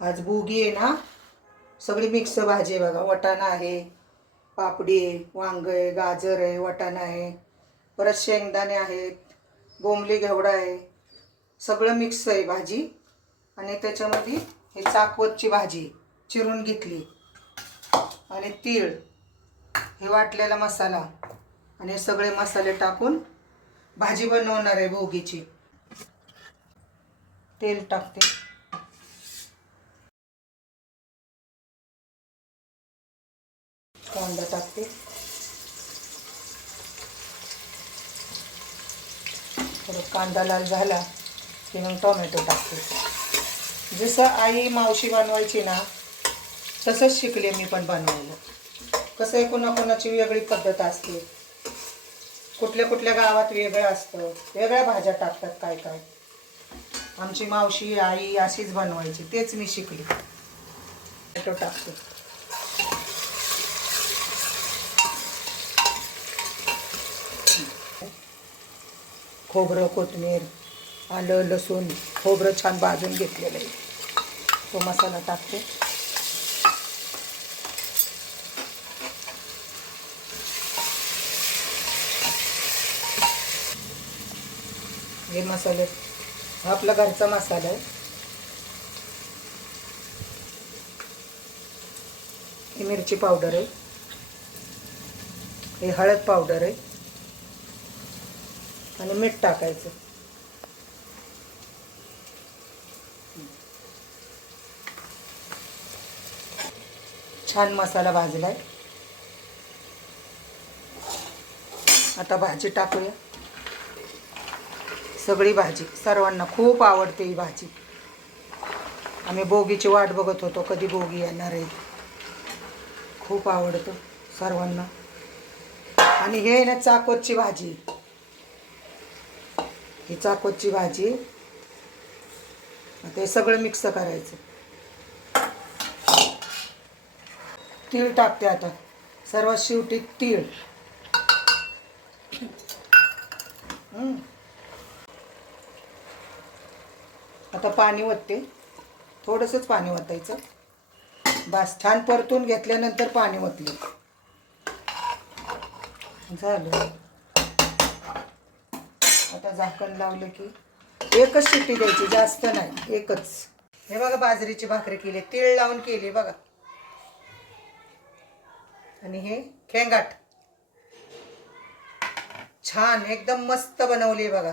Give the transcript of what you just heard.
आज भोगी आहे ना, सगळी मिक्स भाजी आहे बघा. वाटाणा आहे, पापडी आहे, वांग आहे, गाजर आहे, वाटाणा आहे, परत शेंगदाणे आहेत, बोंबली घेवडा आहे, सगळं मिक्स आहे भाजी. आणि त्याच्यामध्ये हे चाकवतची भाजी चिरून घेतली आणि तीळ, हे वाटलेला मसाला आणि हे सगळे मसाले टाकून भाजी बनवणार आहे भोगीची. तेल टाकते, कांदा टाकते, थोडं कांदा लाल झाला की मग टोमॅटो टाकते. जसं आई मावशी बनवायची ना तसंच शिकले मी पण बनवायला. कसं आहे, कोणाकोणाची वेगळी पद्धत असते, कुठल्या कुठल्या गावात वेगळं असतं, वेगळ्या भाज्या टाकतात काय काय. आमची मावशी आई अशीच बनवायची, तेच मी शिकले. टोमॅटो टाकते, खोबरं, कोथिंबीर, आलं, लसूण, खोबरं छान भाजून घेतलेलं आहे, तो मसाला टाकते. हे मसाले हा आपला घरचा मसाला आहे. ही मिरची पावडर आहे, हे हळद पावडर आहे आणि मीठ टाकायचं. छान मसाला भाजलाय. आता भाजी टाकूया. सगळी भाजी सर्वांना खूप आवडते ही भाजी. आम्ही भोगीची वाट बघत होतो, कधी भोगी येणार आहे. खूप आवडतं सर्वांना. आणि हे ना चाकवतची भाजी, ही चाकवतची भाजी. ते सगळं मिक्स करायचं. तीळ टाकते आता, सर्वात शेवटी तीळ. आता पाणी ओतते, थोडंसंच पाणी ओतायचं. बस, छान परतून घेतल्यानंतर पाणी ओतले झालं. आता झाकण लावलं की एकच शिट्टी द्यायची, जास्त नाही, एकच. हे बघा बाजरीची भाकरी केली, तीळ लावून केली बघा. आणि हे खेंगाट छान एकदम मस्त बनवली बघा.